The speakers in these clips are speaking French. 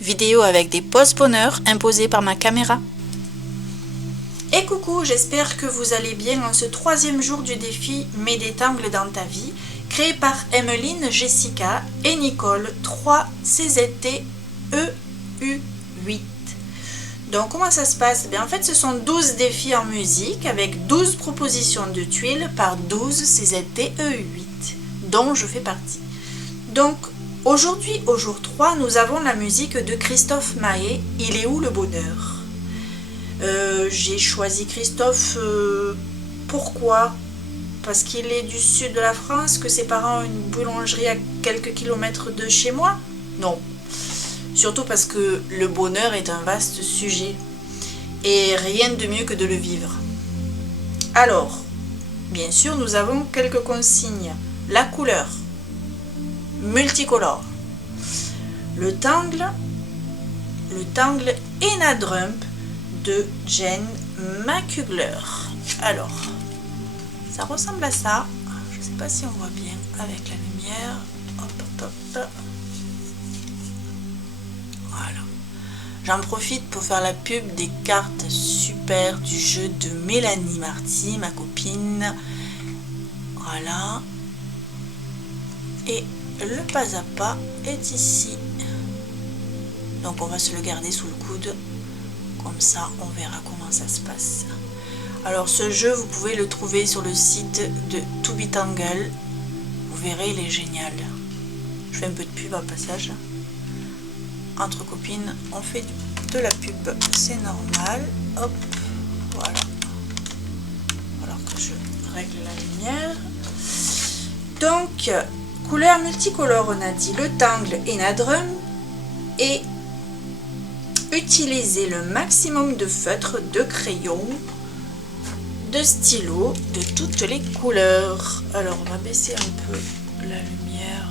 vidéo avec des poses bonheur imposées par ma caméra. Et coucou, j'espère que vous allez bien en ce 3e jour du défi Mets des tangles dans ta vie, créé par Emeline, Jessica et Nicole, 3 CZT EU8. Donc comment ça se passe? En fait, ce sont 12 défis en musique avec 12 propositions de tuiles par 12 CZT EU8, dont je fais partie. Donc aujourd'hui, au jour 3, nous avons la musique de Christophe Maé, Il est où le bonheur? J'ai choisi Christophe, pourquoi? Parce qu'il est du sud de la France, que ses parents ont une boulangerie à quelques kilomètres de chez moi? Non. Surtout parce que le bonheur est un vaste sujet et rien de mieux que de le vivre. Alors, bien sûr, nous avons quelques consignes. La couleur, multicolore. Le tangle Enadrump de Jen Makugler. Alors, ça ressemble à ça. Je ne sais pas si on voit bien avec la lumière. Hop, hop, hop. Voilà. J'en profite pour faire la pub des cartes super du jeu de Mélanie Marty, ma copine. Voilà. Et le pas à pas est ici. Donc on va se le garder sous le coude. Comme ça, on verra comment ça se passe. Alors ce jeu, vous pouvez le trouver sur le site de Tubitangle. Vous verrez, il est génial. Je fais un peu de pub au passage. Entre copines, on fait de la pub, c'est normal. Hop, voilà. Alors que je règle la lumière. Donc, couleur multicolore, on a dit le tangle Enadrum et utiliser le maximum de feutres, de crayons, de stylos, de toutes les couleurs. Alors, on va baisser un peu la lumière.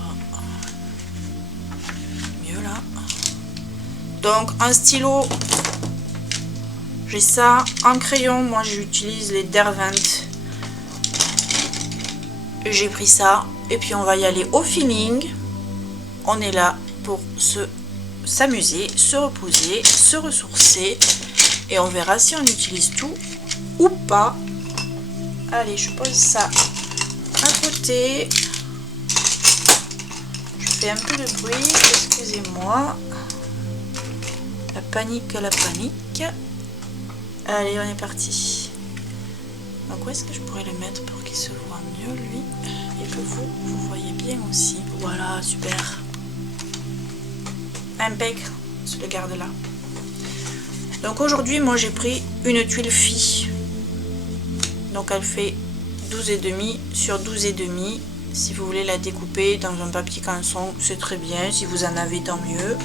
Mieux là. Donc, un stylo, j'ai ça. En crayon, moi j'utilise les Derwent. J'ai pris ça. Et puis, on va y aller au feeling. On est là pour s'amuser, se reposer, se ressourcer. Et on verra si on utilise tout ou pas. Allez, je pose ça à côté. Je fais un peu de bruit, excusez-moi. La panique. Allez, on est parti. Donc où est-ce que je pourrais le mettre pour qu'il se voit mieux, lui? Et que vous voyez bien aussi. Voilà, super. Impec, je le garde là. Donc aujourd'hui, moi j'ai pris une tuile fille. Donc elle fait 12,5 sur 12,5. Si vous voulez la découper dans un papier canson, c'est très bien. Si vous en avez, tant mieux.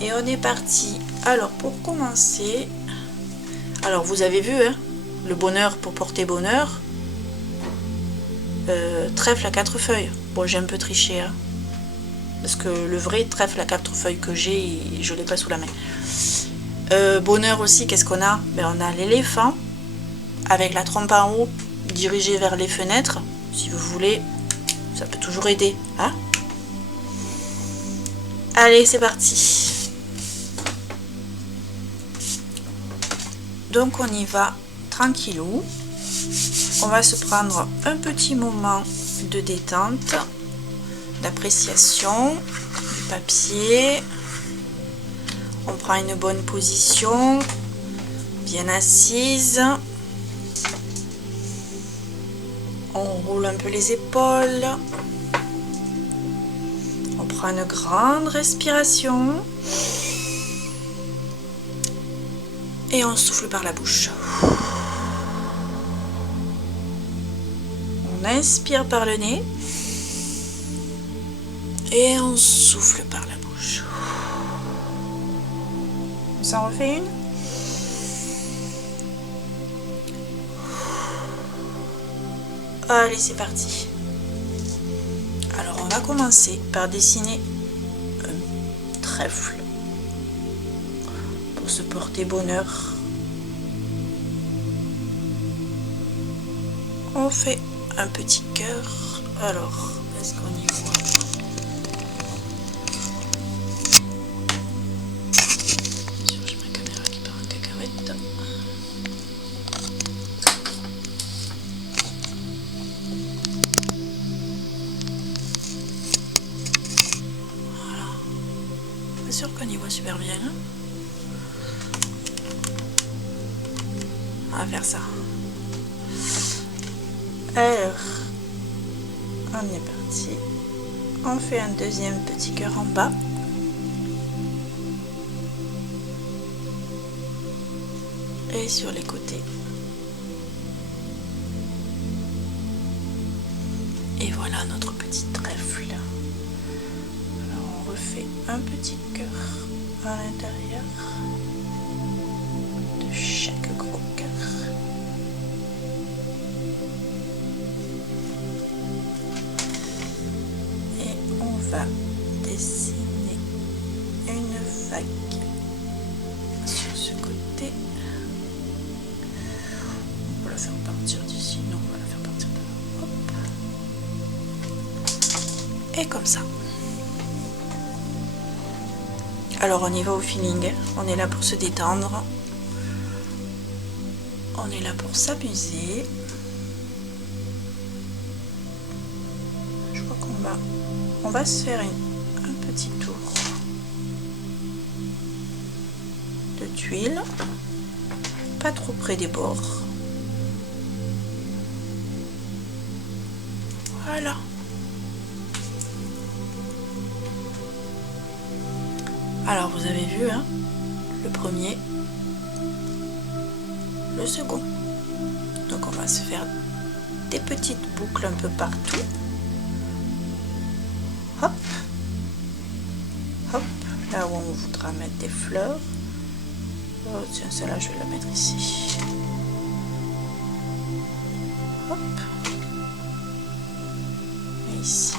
Et on est parti. Alors pour commencer, alors vous avez vu, hein, le bonheur pour porter bonheur. Trèfle à 4 feuilles. Bon, j'ai un peu triché, hein, parce que le vrai trèfle à 4 feuilles que j'ai, je ne l'ai pas sous la main. Bonheur aussi, qu'est-ce qu'on a? On a l'éléphant avec la trompe en haut dirigée vers les fenêtres. Si vous voulez, ça peut toujours aider, hein. Allez, c'est parti. Donc on y va tranquillou. On va se prendre un petit moment de détente, d'appréciation du papier. On prend une bonne position, bien assise. On roule un peu les épaules. On prend une grande respiration. Et on souffle par la bouche. On inspire par le nez. Et on souffle par la bouche. On s'en refait une. Allez, c'est parti. Alors, on va commencer par dessiner un trèfle pour se porter bonheur. On fait un petit cœur. Alors, est-ce qu'on y voit? Pas sûr qu'on y voit super bien. Hein. On va faire ça. Alors, on est parti. On fait un deuxième petit cœur en bas. Et sur les côtés. Et voilà notre petit trèfle. Alors on refait un petit cœur à l'intérieur de chaque gros cœur. Et on va dessiner une vague sur ce côté. On va la faire partir d'ici, non, on va la faire partir de là. Hop. Et comme ça. Alors on y va au feeling, on est là pour se détendre, on est là pour s'amuser. Je crois qu'on va se faire un petit tour de tuiles, pas trop près des bords. Voilà. Alors vous avez vu, hein, le premier, le second. Donc on va se faire des petites boucles un peu partout. Hop, hop, là où on voudra mettre des fleurs. Oh tiens, celle-là je vais la mettre ici. Hop, et ici.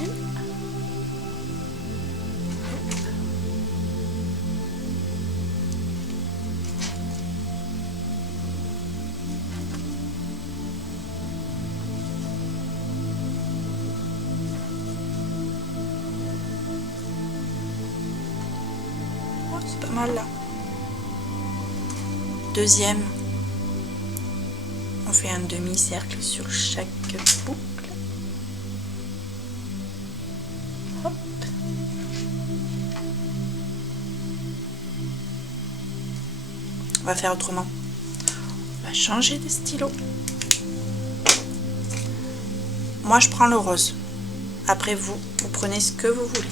C'est pas mal là. Deuxième, on fait un demi-cercle sur chaque boucle. Hop. On va faire autrement. On va changer de stylo. Moi je prends le rose. Après vous prenez ce que vous voulez.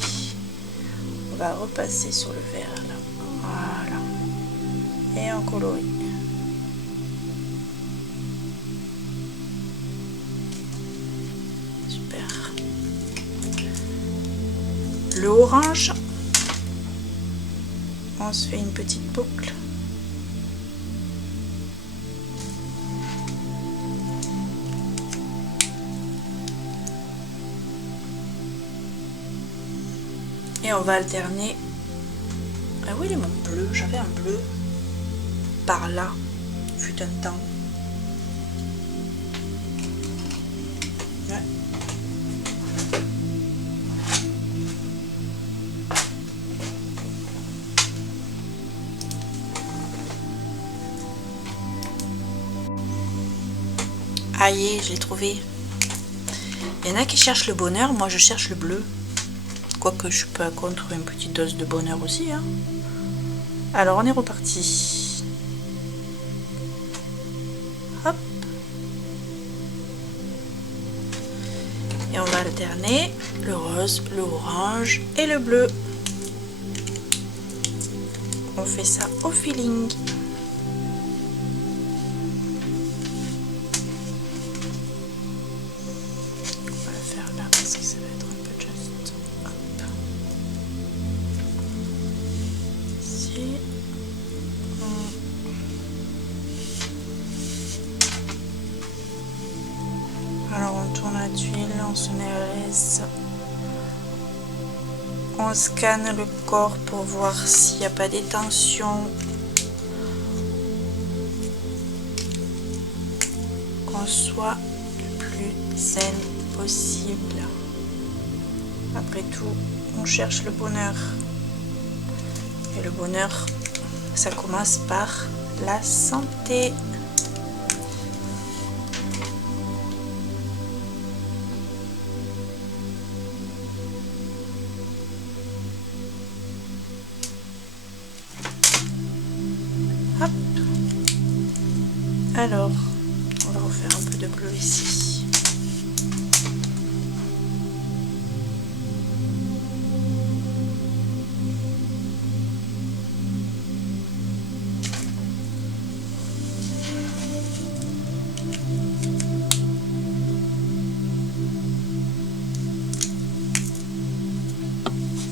On va repasser sur le vert là. Voilà. Et en coloris. Super. Le orange. On se fait une petite boucle. Et on va alterner. Ah oui, il est mon bleu. J'avais un bleu par là, fut un temps. Ouais. Aïe, je l'ai trouvé. Il y en a qui cherchent le bonheur, moi je cherche le bleu. Quoique je suis pas contre une petite dose de bonheur aussi. Hein. Alors on est reparti. Hop. Et on va alterner le rose, le orange et le bleu. On fait ça au feeling. On va le faire là parce que ça va être un peu juste. Hop. Ici. Alors on tourne la tuile, on se met à l'aise. On scanne le corps pour voir s'il n'y a pas des tensions. Qu'on soit le plus zen possible. Après tout, on cherche le bonheur. Et le bonheur, ça commence par la santé. Alors, on va refaire un peu de bleu ici.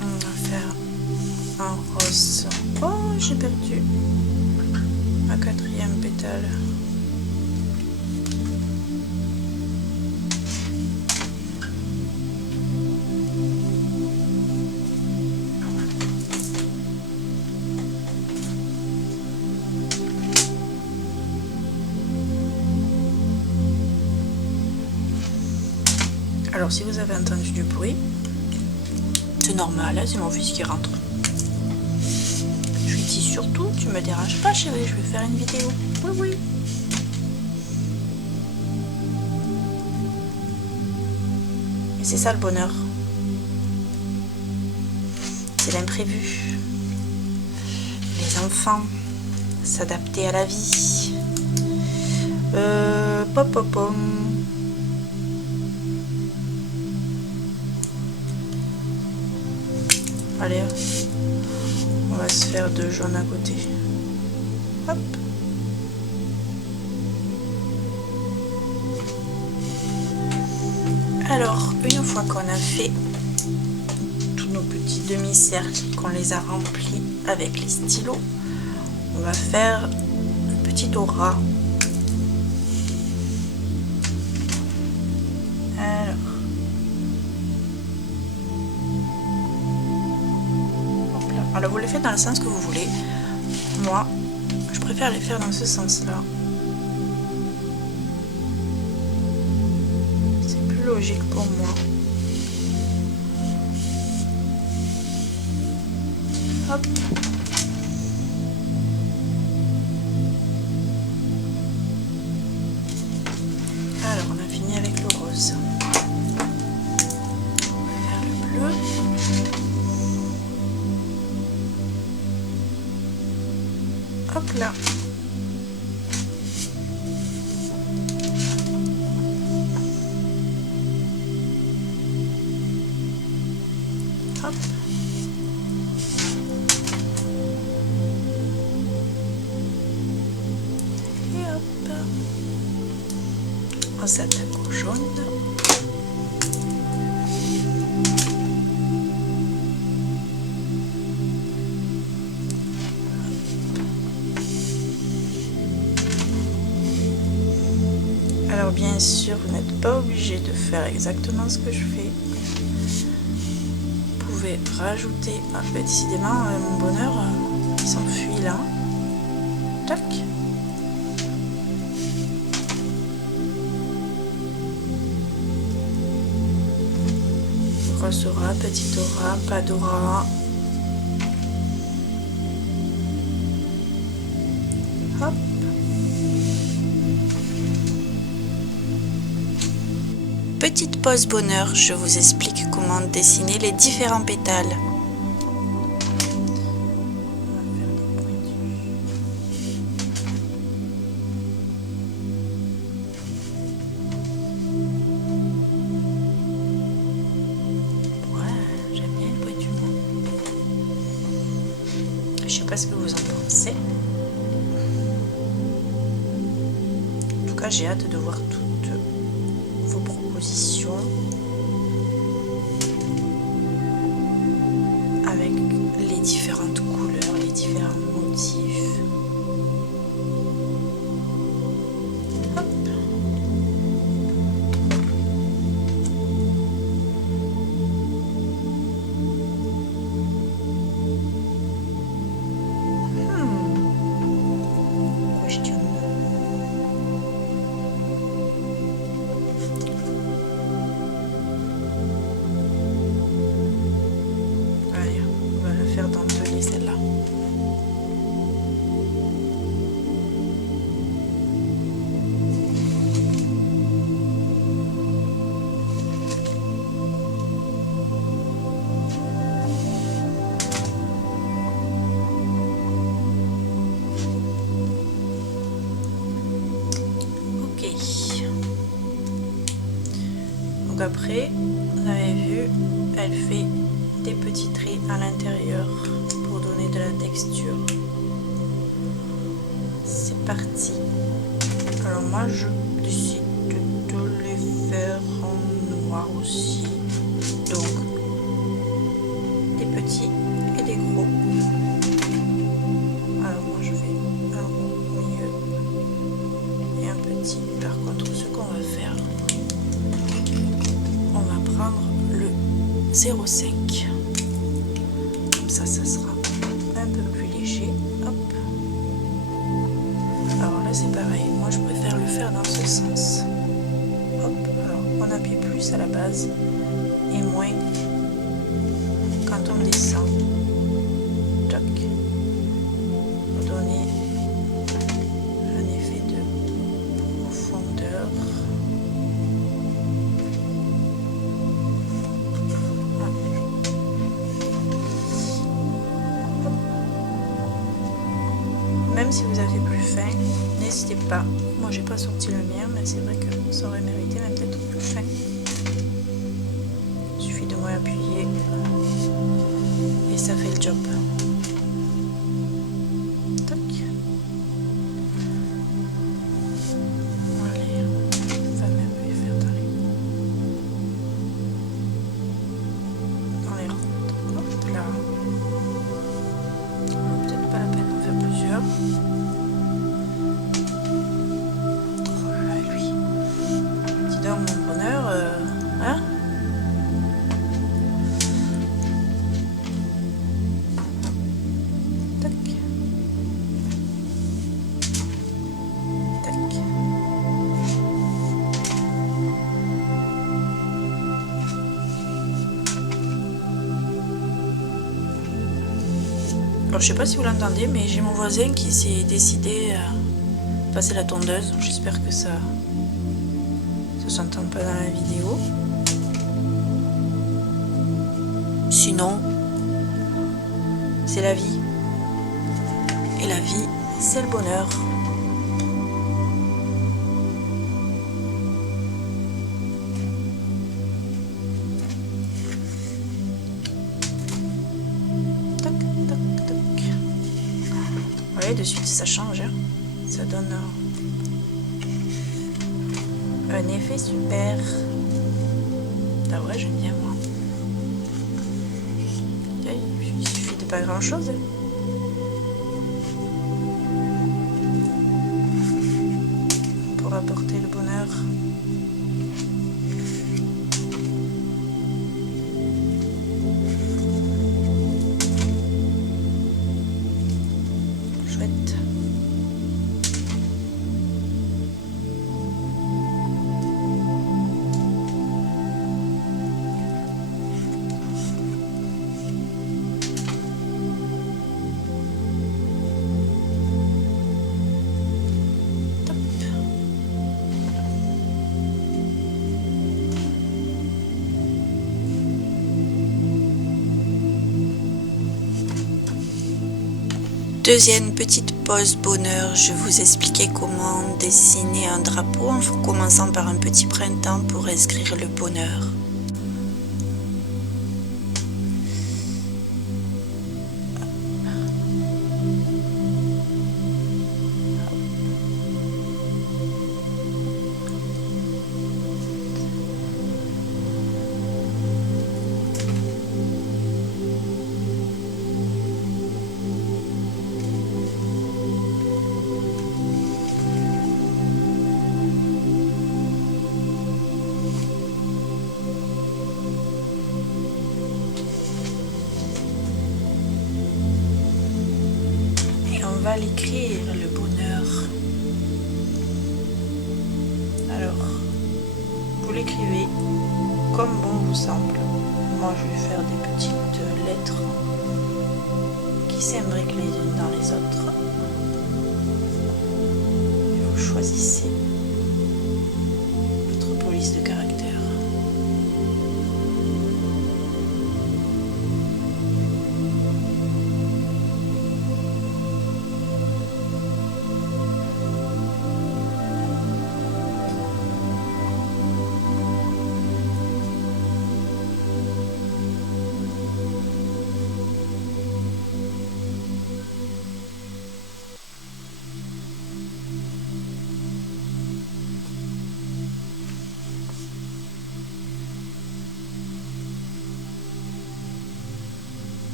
On va faire un rose. Oh, j'ai perdu ma 4e pétale. Alors si vous avez entendu du bruit, c'est normal, c'est mon fils qui rentre. Je lui dis surtout, tu me déranges pas chérie, je vais faire une vidéo. Oui, oui. Et c'est ça le bonheur. C'est l'imprévu. Les enfants, s'adapter à la vie. Pop pop pop. Allez, on va se faire 2 jaunes à côté. Hop. Alors, une fois qu'on a fait tous nos petits demi-cercles, qu'on les a remplis avec les stylos, on va faire un petit aura. Alors vous les faites dans le sens que vous voulez. Moi, je préfère les faire dans ce sens-là. C'est plus logique pour moi. Hop. Alors on a fini avec le rose. On va faire le bleu. Hop là. Hop. Et hop. On s'attaque au jaune. Alors bien sûr, vous n'êtes pas obligé de faire exactement ce que je fais. Vous pouvez rajouter... Ah, bah, décidément, mon bonheur, il s'enfuit là. Tac. Grosse aura, petite aura, pas d'aura. Hop. Petite pause bonheur, je vous explique comment dessiner les différents pétales. Ouais, j'aime bien le bruit du mot. Je sais pas ce que vous en pensez. En tout cas, j'ai hâte de voir toutes vos propositions avec les différentes couleurs, les différents motifs. Hop. Allez, on va la faire denteler celle-là. après, vous avez vu, elle fait des petits traits à l'intérieur pour donner de la texture. C'est parti. Alors moi je décide de les faire en noir aussi. Donc des petits et des gros. Alors moi je fais un gros au milieu et un petit. Par contre ce qu'on va faire, on va prendre le 0,5. Comme ça sera un peu plus léger. Hop. Alors là c'est pareil, moi je préfère le faire dans ce sens. Hop, alors on appuie plus à la base et moins quand on descend. Toc. Pour donner un effet de profondeur. Même si vous avez plus fin, n'hésitez pas. Moi j'ai pas sorti le mien, mais c'est vrai que ça aurait mérité même d'être plus fin. Il suffit de moins appuyer et ça fait le job. Tac. Allez, on va même les faire dans les rondes. Hop là. Peut-être pas la peine d'en faire plusieurs. Oh là lui. Dis donc mon bonheur, hein? Tac. Tac. Alors je sais pas si vous l'entendez, mais j'ai mon voisin qui s'est décidé à passer la tondeuse. J'espère que ça s'entend pas dans la vidéo. Sinon, c'est la vie. Et la vie, c'est le bonheur. Tac, tac, tac. Vous voyez, de suite, ça change. Hein. Ça donne un effet super. Ah ouais, j'aime bien moi. Il suffit de pas grand chose. Pour apporter le bonheur. Chouette. Deuxième petite pause bonheur, je vous expliquais comment dessiner un drapeau en commençant par un petit printemps pour inscrire le bonheur. On va l'écrire, le bonheur. Alors, vous l'écrivez comme bon vous semble. Moi, je vais faire des petites lettres qui s'imbriquent les unes dans les autres. Et vous choisissez votre police de caractère.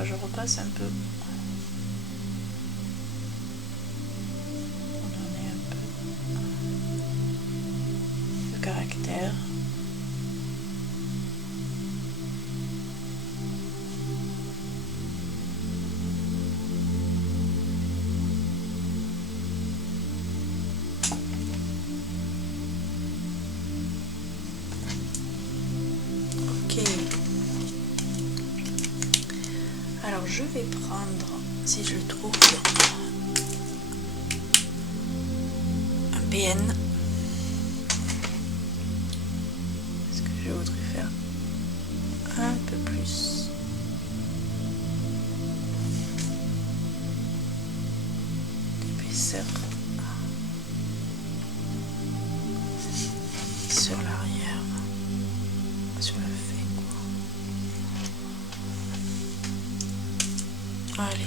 Moi, je repasse un peu pour donner un peu de caractère. Alors je vais prendre, si je le trouve, un PN. Est-ce que je voudrais faire un peu plus d'épaisseur sur l'arrière, sur le fait quoi. Allez.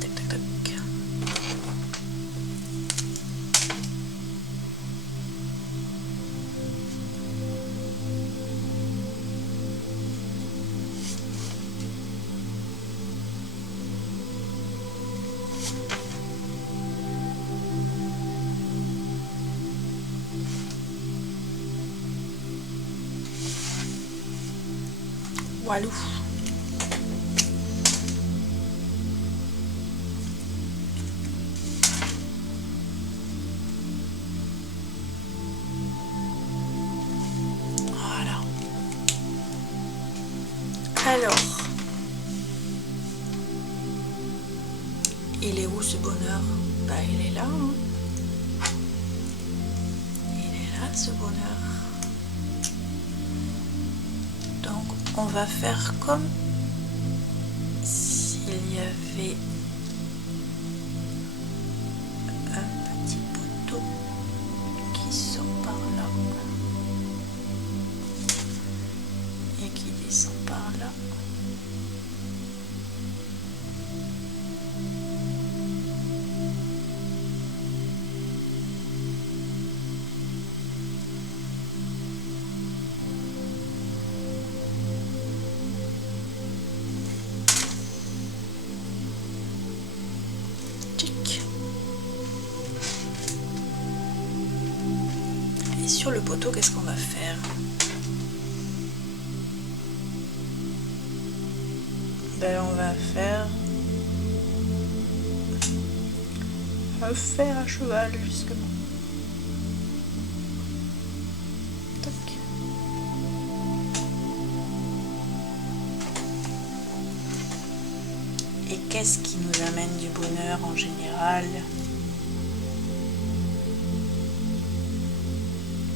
Tac tac tac. Walou. Voilà. Alors, il est où ce bonheur? Bah, il est là. Hein. Il est là, ce bonheur. Donc, on va faire comme s'il y avait un petit poteau qui sort par là et qui descend par là. Et sur le poteau, qu'est-ce qu'on va faire? Ben, on va faire un fer à cheval justement. Toc. Et qu'est-ce qui nous amène du bonheur en général?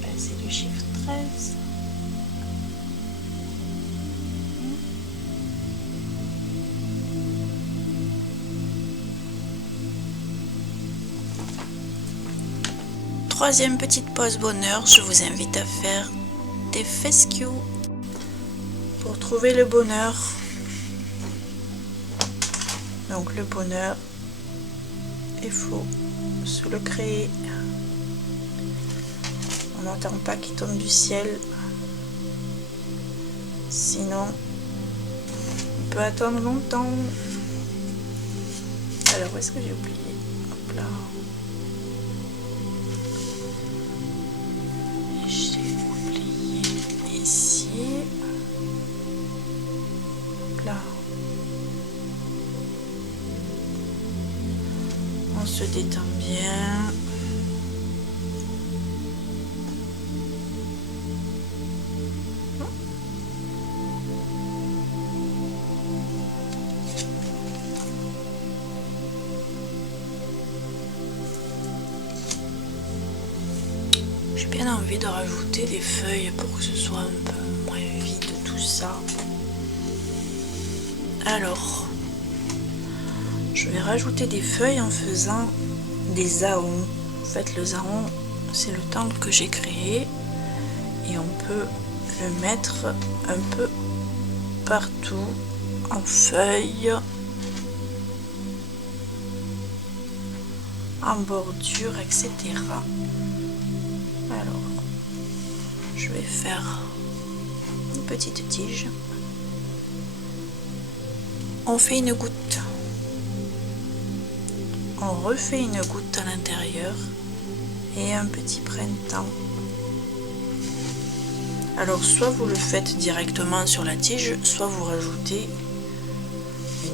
Ben, c'est du chiffre 13. Troisième petite pause bonheur, je vous invite à faire des fescues pour trouver le bonheur. Donc le bonheur, il faut se le créer. On n'attend pas qu'il tombe du ciel, sinon on peut attendre longtemps. Alors où est-ce que j'ai oublié? Hop là. J'ai oublié ici. Hop là. On se détend bien. J'ai bien envie de rajouter des feuilles pour que ce soit un peu moins vide tout ça. Alors, je vais rajouter des feuilles en faisant des zaons. En fait, le zaon, c'est le temple que j'ai créé et on peut le mettre un peu partout en feuilles, en bordure, etc. Alors, je vais faire une petite tige. On fait une goutte. On refait une goutte à l'intérieur et un petit printemps. Alors soit vous le faites directement sur la tige, soit vous rajoutez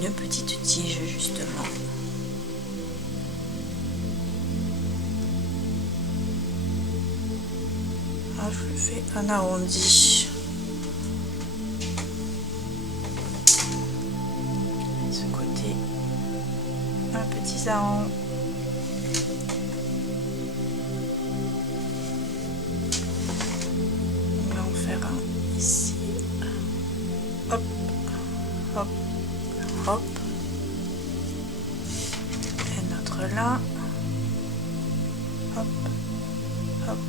une petite tige justement. Ah, je le fais en arrondi. De ce côté, un petit sarron. On va en faire un ici. Hop, hop, hop. Et notre là. Hop, hop,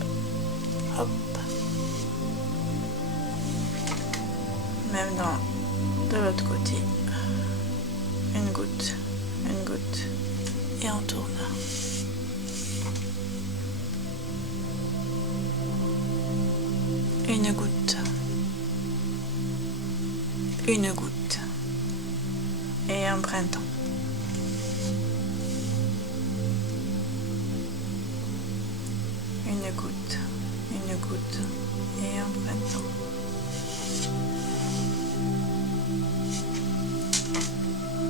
hop. Même de l'autre côté. Une goutte, et on tourne. Une goutte, et un printemps. Une goutte, et un printemps.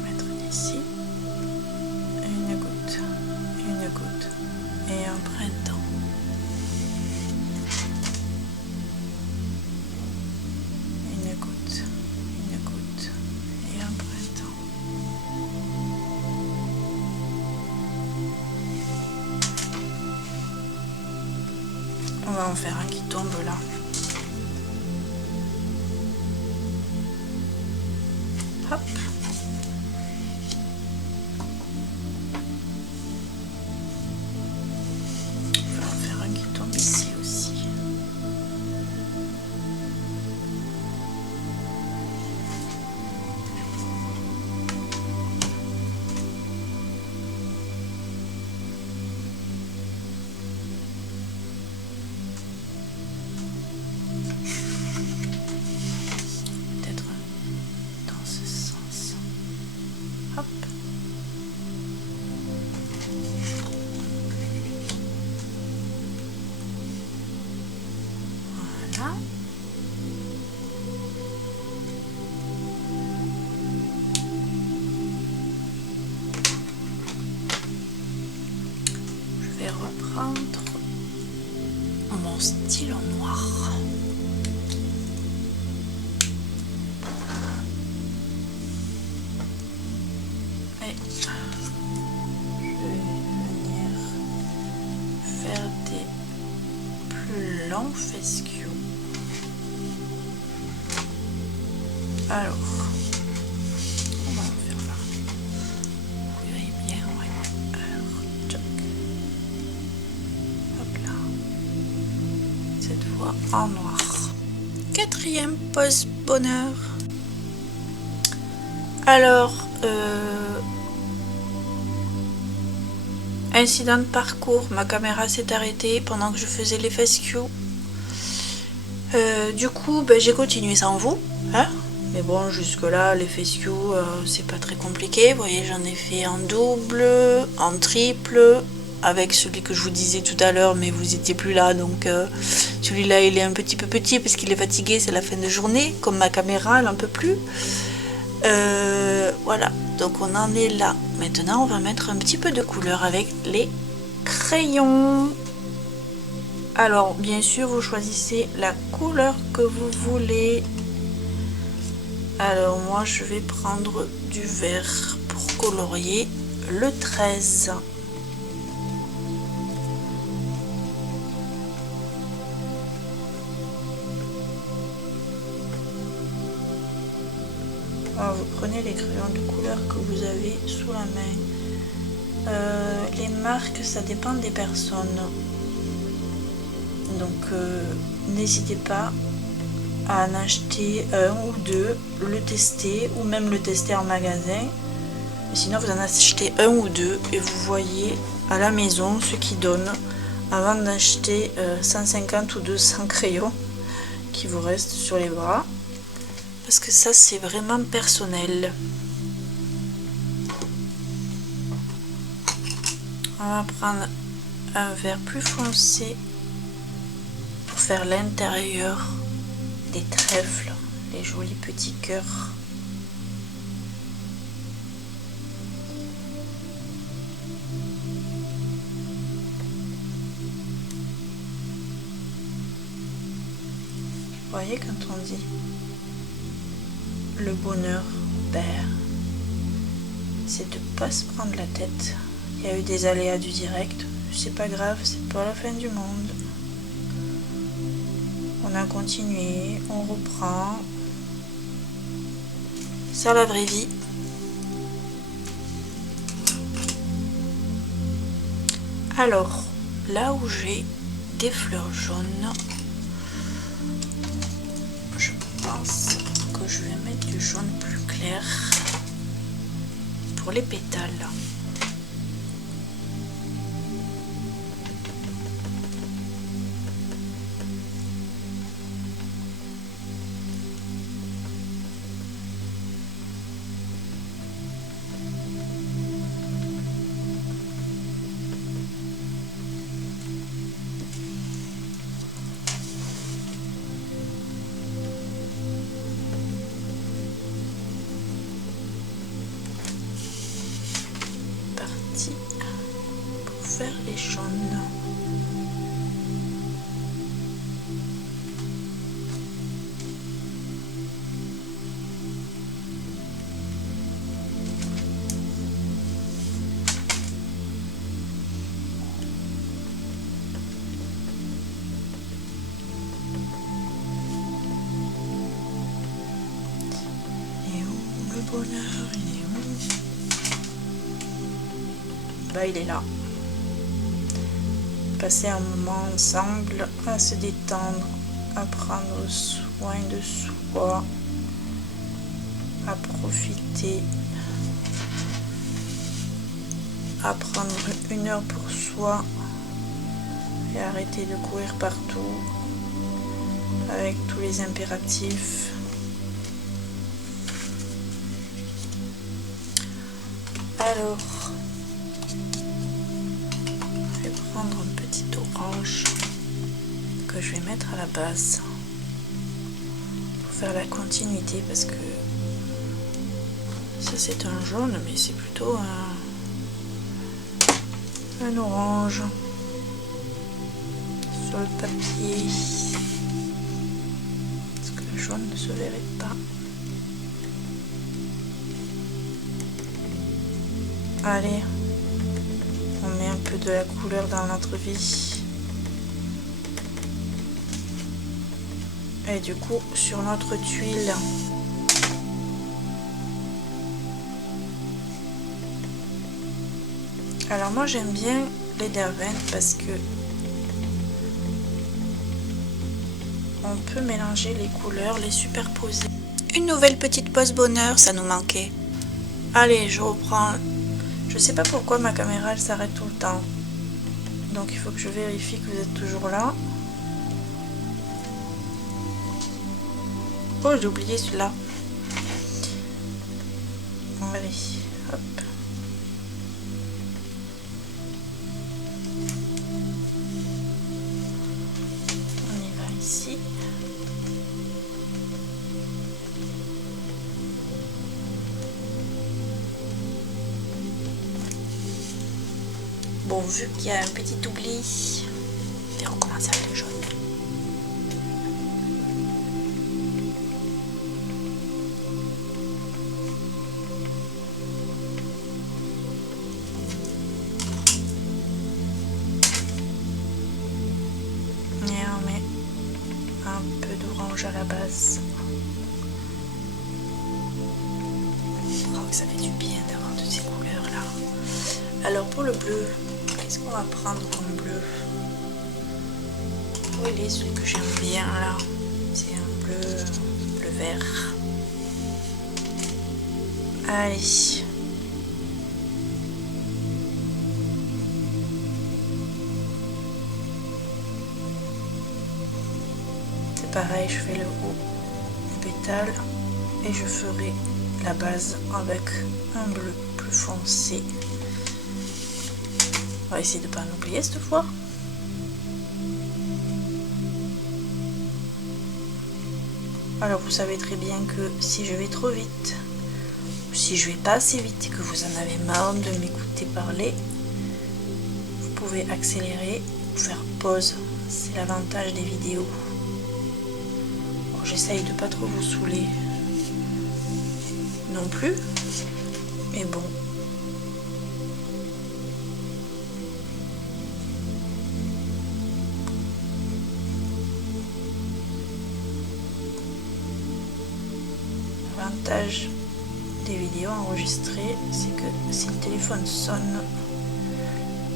Mettre ici. Une goutte, et un printemps. Une goutte, et un printemps. On va en faire un qui tombe là. Hop. On va en faire un qui tombe ici aussi. Peut-être dans ce sens. Hop. Voilà. Je vais reprendre mon stylo noir. Et je vais venir faire des plus longs fasciaux. Alors, on va en faire là. Vous voyez bien, ouais. Alors, tchoc. Hop là. Cette fois en noir. Quatrième pose bonheur. Alors, incident de parcours, ma caméra s'est arrêtée pendant que je faisais les fasciaux. Du coup, j'ai continué sans vous, hein. Mais bon, jusque là, les fasciaux, c'est pas très compliqué. Vous voyez, j'en ai fait en double, en triple, avec celui que je vous disais tout à l'heure, mais vous étiez plus là, donc celui-là, il est un petit peu petit parce qu'il est fatigué, c'est la fin de journée, comme ma caméra, elle en peut plus. Voilà, donc on en est là. Maintenant, on va mettre un petit peu de couleur avec les crayons. Alors, bien sûr, vous choisissez la couleur que vous voulez. Alors, moi, je vais prendre du vert pour colorier le 13. Alors, vous prenez les crayons de couleur que vous avez sous la main. Les marques, ça dépend des personnes. Donc, n'hésitez pas à en acheter un ou deux, le tester ou même le tester en magasin. Mais sinon, vous en achetez un ou deux et vous voyez à la maison ce qui donne avant d'acheter 150 ou 200 crayons. qui vous reste sur les bras, parce que ça c'est vraiment personnel. On va prendre un vert plus foncé pour faire l'intérieur des trèfles, les jolis petits cœurs. Vous voyez, quand on dit le bonheur, ben, c'est de ne pas se prendre la tête. Il y a eu des aléas du direct, c'est pas grave, c'est pas la fin du monde. On a continué, on reprend. C'est la vraie vie. Alors, là où j'ai des fleurs jaunes, je pense que je vais mettre du jaune plus clair pour les pétales. Pour faire les jaunes. Et où le bonheur, il est où? Bah, il est là. Passer un moment ensemble, à se détendre, à prendre soin de soi, à profiter, à prendre 1 heure pour soi et arrêter de courir partout avec tous les impératifs. Alors, je vais prendre une petite orange que je vais mettre à la base pour faire la continuité, parce que ça c'est un jaune, mais c'est plutôt un orange sur le papier, parce que le jaune ne se verrait pas. Allez, on met un peu de la couleur dans notre vie. Et du coup, sur notre tuile, alors moi j'aime bien les Derwent parce que on peut mélanger les couleurs, les superposer. Une nouvelle petite pause bonheur, ça nous manquait. Allez, je reprends. Je sais pas pourquoi ma caméra elle s'arrête tout le temps. Donc il faut que je vérifie que vous êtes toujours là. Oh, j'ai oublié celui-là. Allez, hop. On y va ici. Bon, vu qu'il y a un petit oubli, je vais recommencer avec le jaune. Et on met un peu d'orange à la base. Je crois que ça fait du bien d'avoir toutes ces couleurs là. Alors pour le bleu, qu'est-ce qu'on va prendre comme bleu? Où il est celui que j'aime bien là? C'est un bleu vert. Allez. C'est pareil, je fais le haut du pétale et je ferai la base avec un bleu plus foncé. On va essayer de ne pas en oublier cette fois. Alors vous savez très bien que si je vais trop vite, ou si je vais pas assez vite et que vous en avez marre de m'écouter parler, vous pouvez accélérer ou faire pause. C'est l'avantage des vidéos. Bon, j'essaye de pas trop vous saouler non plus, mais bon. L'avantage des vidéos enregistrées, c'est que si le téléphone sonne,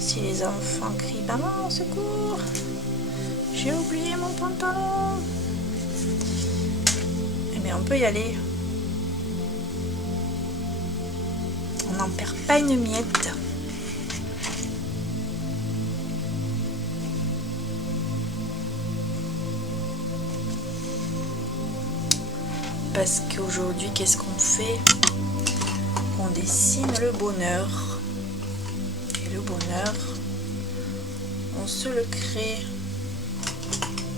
si les enfants crient « Maman, au secours, j'ai oublié mon pantalon !» Eh bien, on peut y aller. On n'en perd pas une miette. Parce qu'aujourd'hui, qu'est-ce qu'on fait? On dessine le bonheur. Et le bonheur, on se le crée.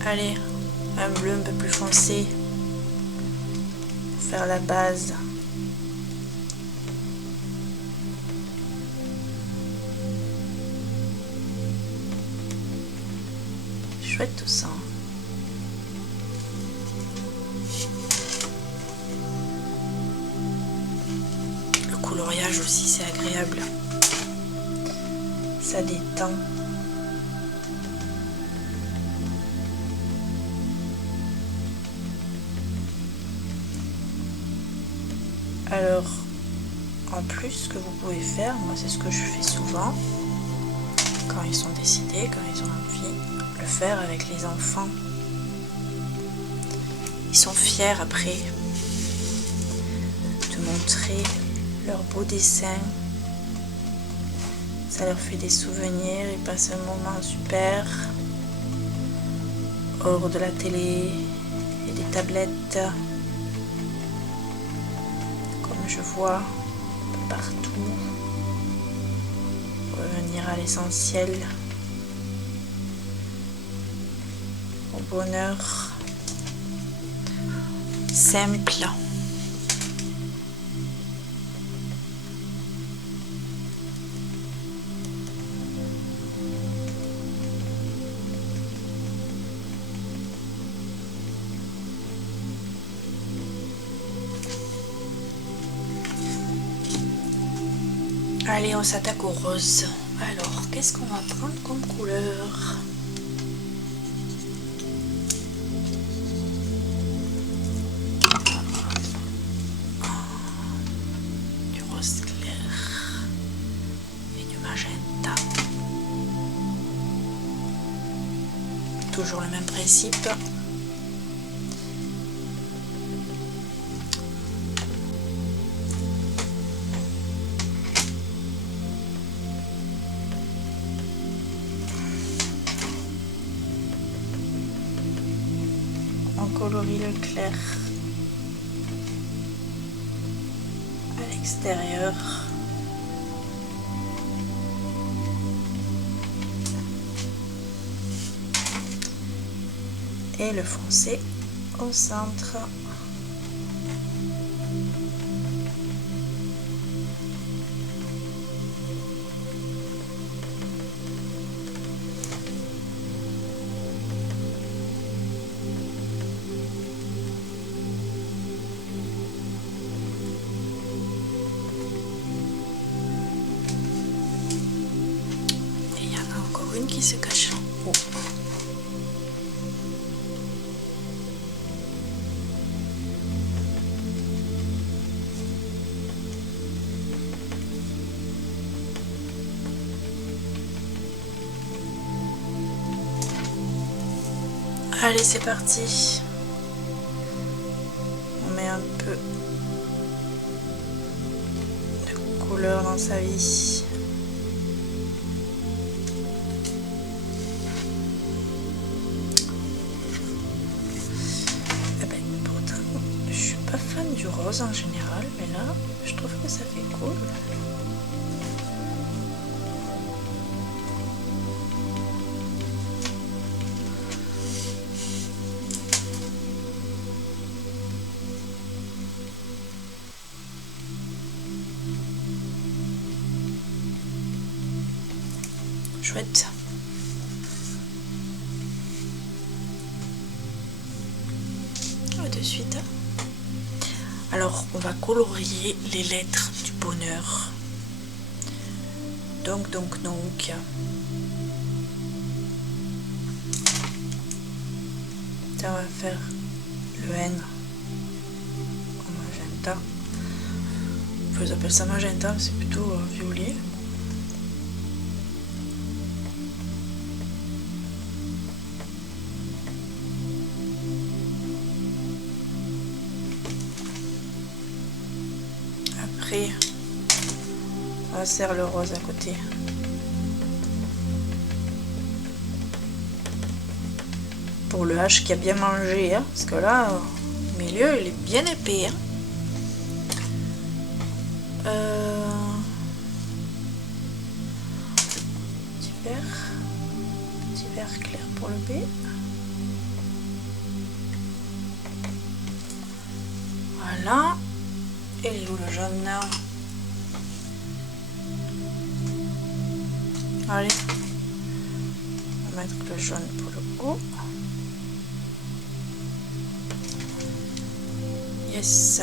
Allez, un bleu un peu plus foncé pour faire la base. Chouette tout ça. Le coloriage aussi, c'est agréable. Ça détend. Alors, en plus, ce que vous pouvez faire, moi c'est ce que je fais souvent, quand ils sont décidés, quand ils ont envie, le faire avec les enfants. Ils sont fiers après de montrer leurs beaux dessins. Ça leur fait des souvenirs, ils passent un moment super hors de la télé et des tablettes. Comme je vois un peu partout, revenir à l'essentiel, au bonheur simple. Allez, on s'attaque au rose. Alors, qu'est-ce qu'on va prendre comme couleur? Du rose clair et du magenta. Toujours le même principe. Colorie le clair à l'extérieur et le foncé au centre. Qui se cache en haut. Allez, c'est parti. On met un peu de couleur dans sa vie. fan du rose en général, mais là, je trouve que ça fait cool. Chouette. De suite. Alors, on va colorier les lettres du bonheur. Donc. Ça, on va faire le N en magenta. Ils appellent ça magenta, c'est plutôt violet. Après, on va serrer le rose à côté. Pour le H qui a bien mangé, hein, parce que là, au milieu, il est bien épais. Hein. Petit vert clair pour le B. Voilà. Et il est où le jaune? Allez, on va mettre le jaune pour le haut. Yes.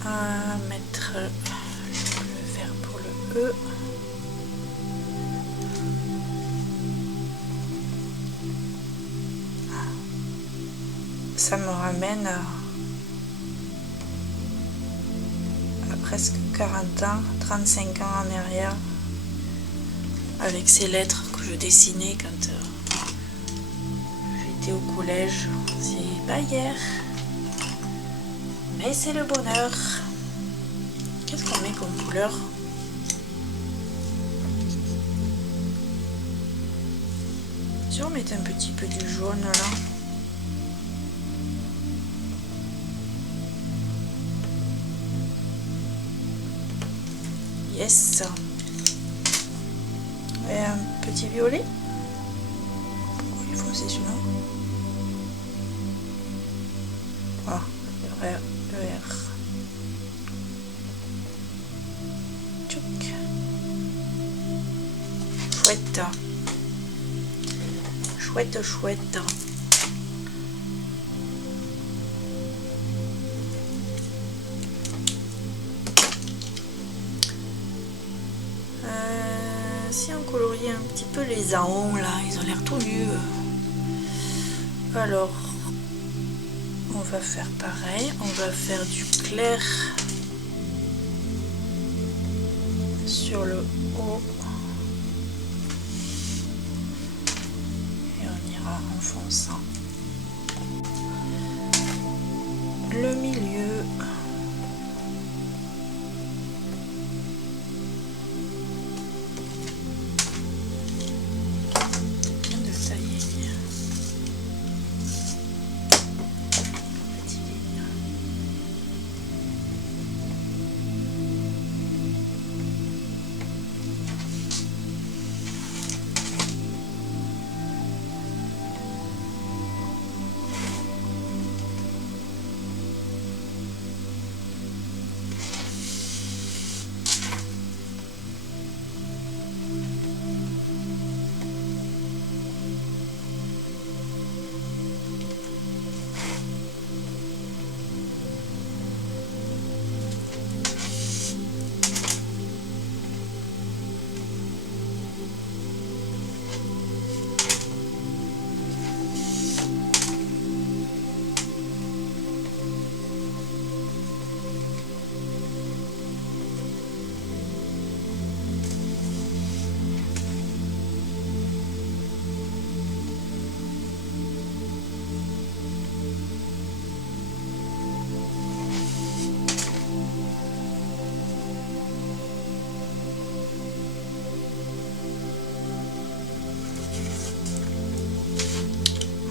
On va mettre le vert pour le E. Ça me ramène à presque 40 ans, 35 ans en arrière, avec ces lettres que je dessinais quand j'étais au collège. C'est pas hier, mais c'est le bonheur. Qu'est-ce qu'on met comme couleur? Si on met un petit peu du jaune là. Yes. Et un petit violet. Pourquoi il faut c'est celui-là? Ah, le R. Tchouk. Chouette. Chouette. Si on coloriait un petit peu les ahons là, ils ont l'air tout nus. Alors, on va faire pareil, on va faire du clair sur le haut et on ira enfonçant le milieu.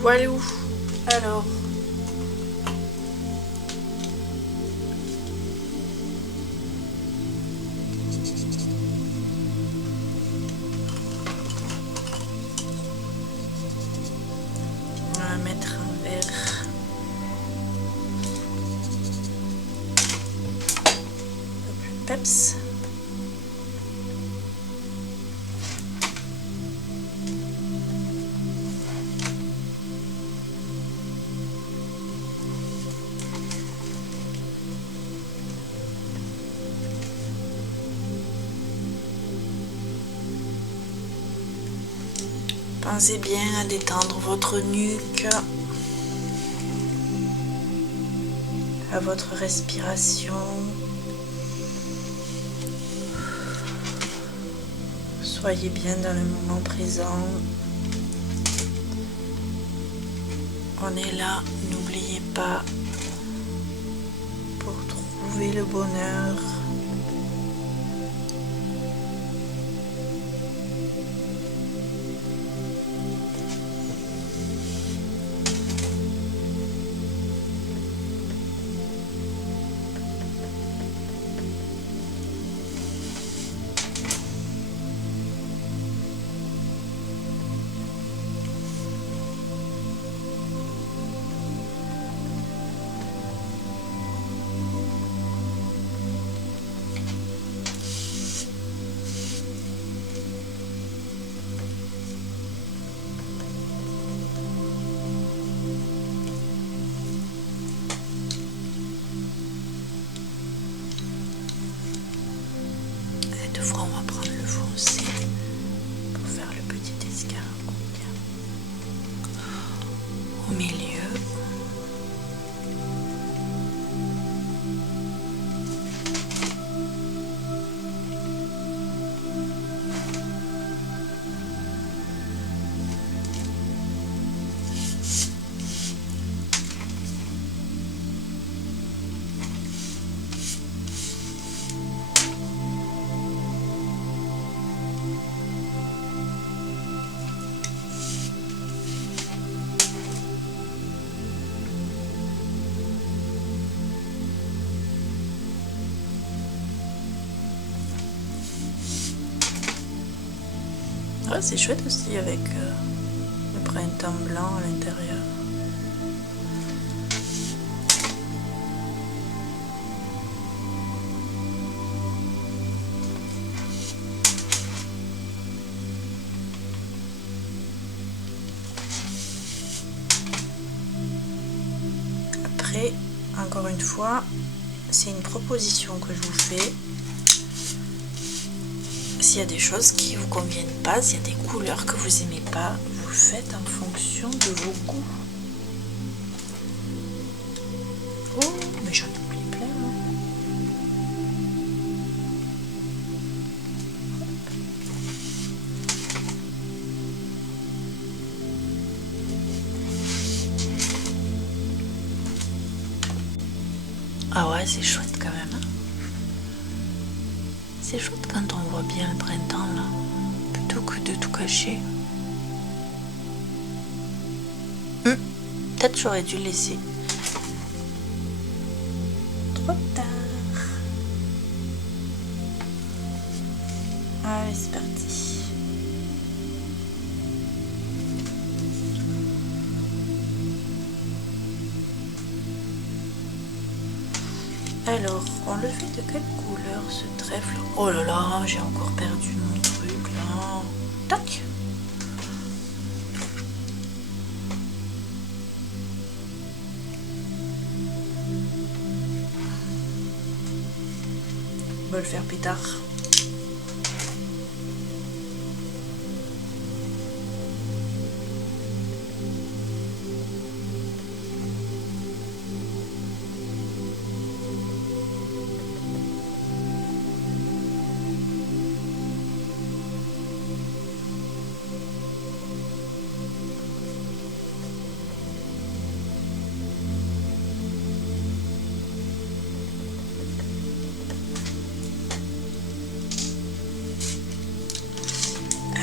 Voilà. Alors, mettre un verre un peu plus peps. Pensez bien à détendre votre nuque, à votre respiration. Soyez bien dans le moment présent. On est là, n'oubliez pas, pour trouver le bonheur. Cette fois, on va prendre le foncé pour faire le petit escargot au milieu. Ouais, c'est chouette aussi avec le printemps blanc à l'intérieur. Après, encore une fois, c'est une proposition que je vous fais. S'il y a des choses qui vous conviennent pas, s'il y a des couleurs que vous aimez pas, vous le faites en fonction de vos goûts. Oh, mais j'en oublie plein. Ah ouais, c'est chouette quand même. C'est chouette quand on voit bien le printemps là, plutôt que de tout cacher. Peut-être j'aurais dû laisser. Trop tard. Allez, c'est parti. Alors, on le fait de quelle couleur ce trèfle? Oh là là, j'ai encore perdu mon truc là. Tac. On va le faire plus tard.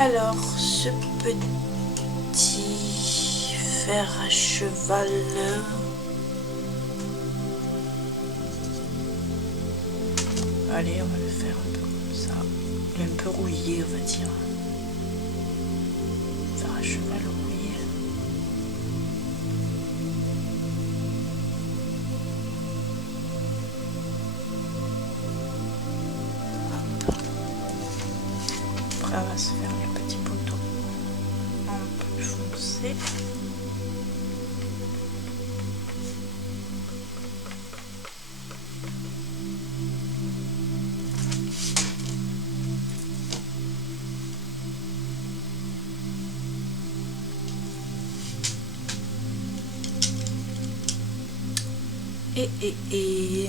Alors, ce petit fer à cheval, allez, on va le faire un peu comme ça. Il est un peu rouillé, on va dire. Fer à cheval rouillé. va se faire les petits poteaux en plus foncé. Et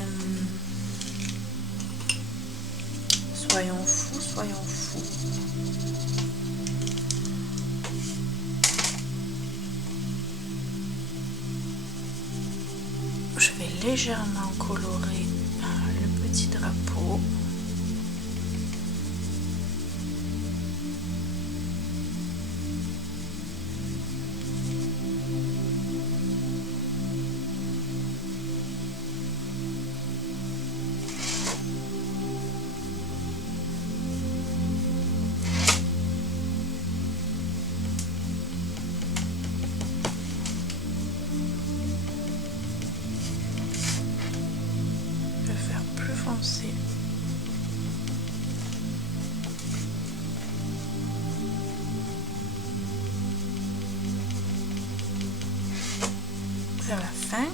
soyons fous, soyons fous. Je vais légèrement colorer le petit drapeau. Foncé. Vers la fin.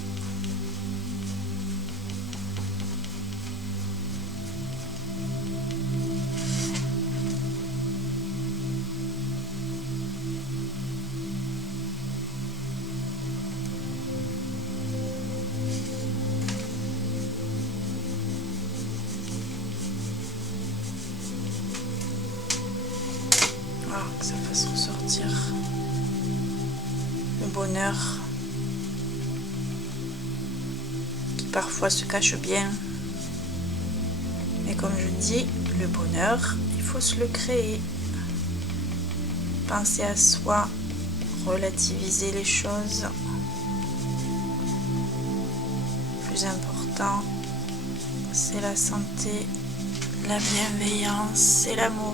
Que ça fasse ressortir le bonheur qui parfois se cache bien. Mais comme je dis, le bonheur, il faut se le créer. Penser à soi, relativiser les choses. Le plus important, c'est la santé, la bienveillance et l'amour.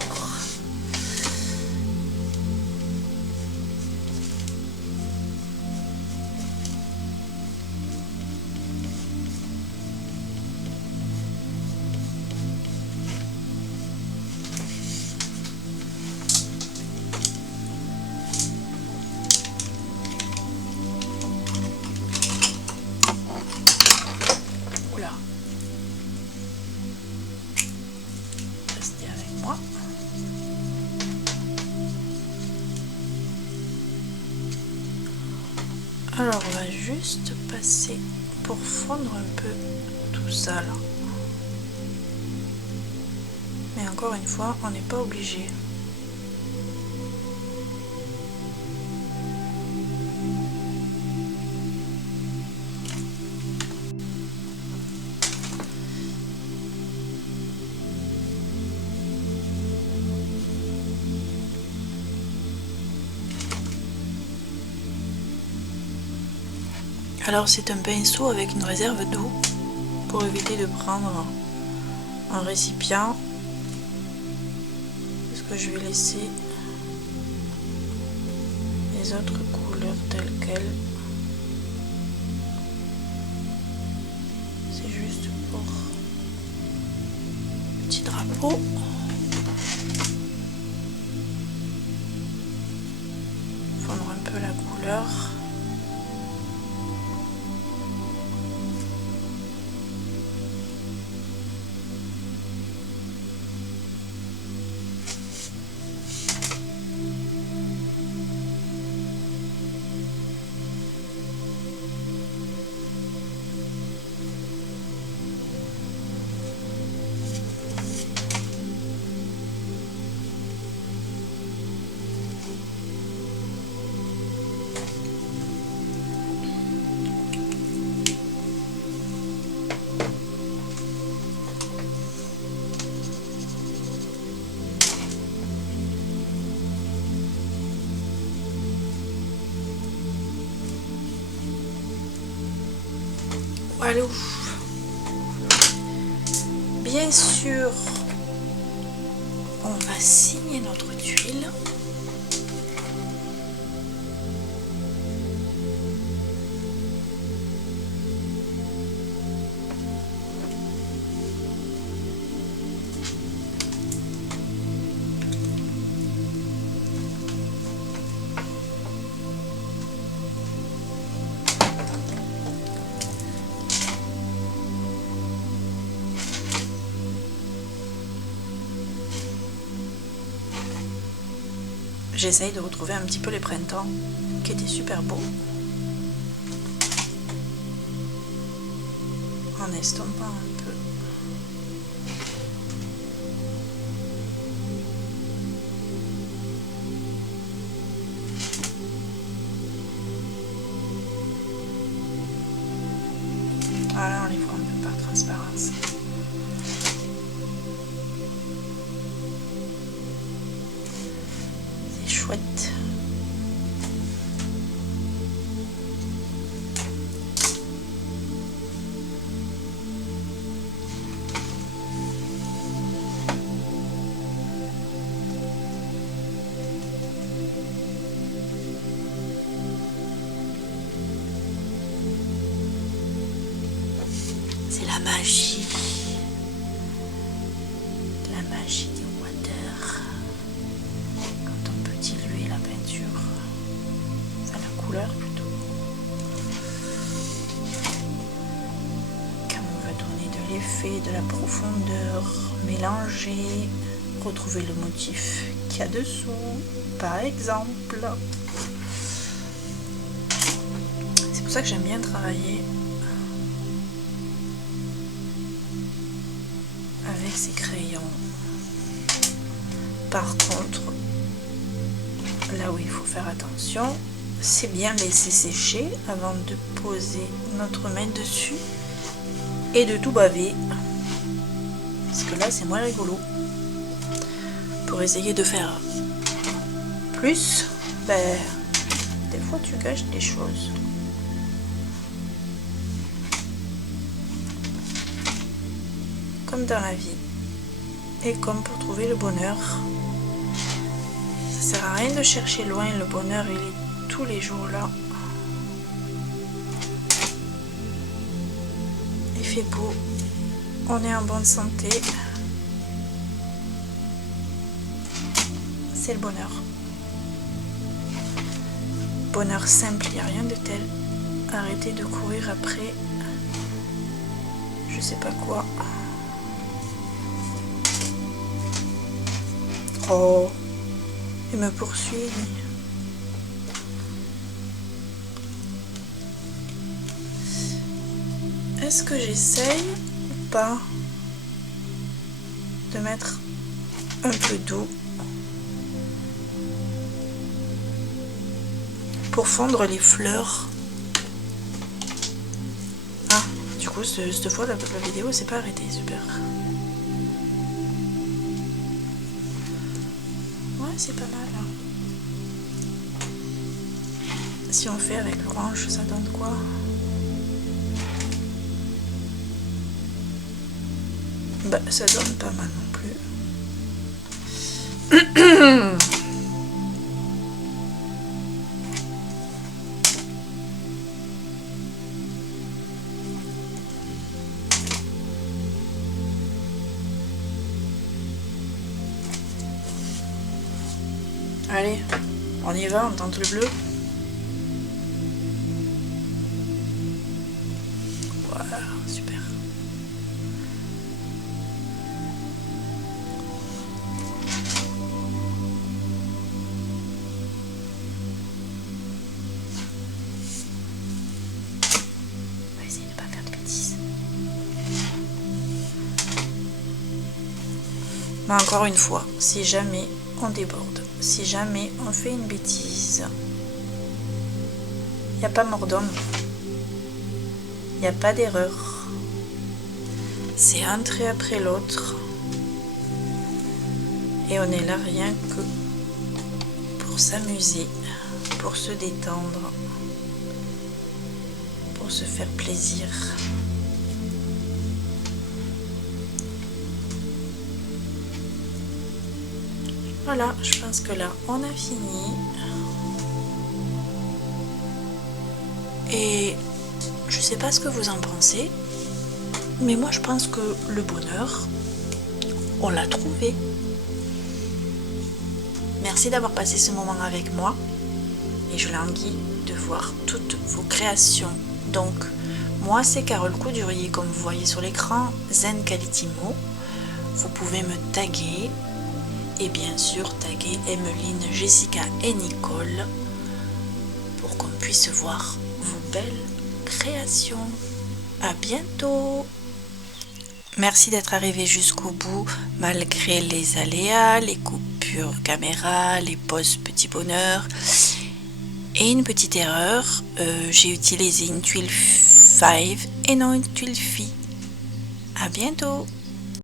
Alors on va juste passer pour fondre un peu tout ça là. Mais encore une fois, on n'est pas obligé. Alors c'est un pinceau avec une réserve d'eau pour éviter de prendre un récipient, parce que je vais laisser les autres couleurs telles quelles. C'est juste pour le petit drapeau. Fondre un peu la couleur. Voilà. Bien sûr, on va signer notre tuile. j'essaye de retrouver un petit peu les printemps qui étaient super beaux. En estompant un peu. Voilà, on les voit un peu par transparence. C'est chouette. C'est la magie. La magie du water. Quand on peut diluer la peinture. Enfin, la couleur plutôt. Quand on veut donner de l'effet, de la profondeur, mélanger, retrouver le motif qu'il y a dessous, par exemple. C'est pour ça que j'aime bien travailler avec ces crayons. Par contre, là où il faut faire attention, c'est bien laisser sécher avant de poser notre main dessus et de tout baver, parce que là c'est moins rigolo. Pour essayer de faire plus, ben, des fois tu gâches des choses. Comme dans la vie, et comme pour trouver le bonheur, ça sert à rien de chercher loin, le bonheur il est tous les jours là. Il fait beau, on est en bonne santé, c'est le bonheur. Bonheur simple, il n'y a rien de tel. Arrêtez de courir après je sais pas quoi. Oh, il me poursuit. Est-ce que j'essaye ou pas de mettre un peu d'eau pour fondre les fleurs? Ah, du coup, cette fois, la vidéo s'est pas arrêtée. Super. C'est pas mal hein. Si on fait avec l'orange, ça donne quoi? Bah ça donne pas mal non plus. Allez, on y va, on tente le bleu. Voilà, super. On va essayer de ne pas faire de bêtises. Mais encore une fois, si jamais on déborde, si jamais on fait une bêtise, il n'y a pas mort d'homme, il n'y a pas d'erreur, c'est un trait après l'autre et on est là rien que pour s'amuser, pour se détendre, pour se faire plaisir. Voilà, je pense que là on a fini. Et je sais pas ce que vous en pensez, mais moi je pense que le bonheur, on l'a trouvé. Merci d'avoir passé ce moment avec moi et je languis de voir toutes vos créations. Donc moi c'est Carole Coudurier comme vous voyez sur l'écran, Zen Quality Mo. Vous pouvez me taguer et bien sûr taguer Emeline, Jessica et Nicole pour qu'on puisse voir vos belles créations. À bientôt! Merci d'être arrivé jusqu'au bout malgré les aléas, les coupures caméra, les pauses petit bonheur et une petite erreur. J'ai utilisé une tuile 5 et non une tuile Phi. À bientôt!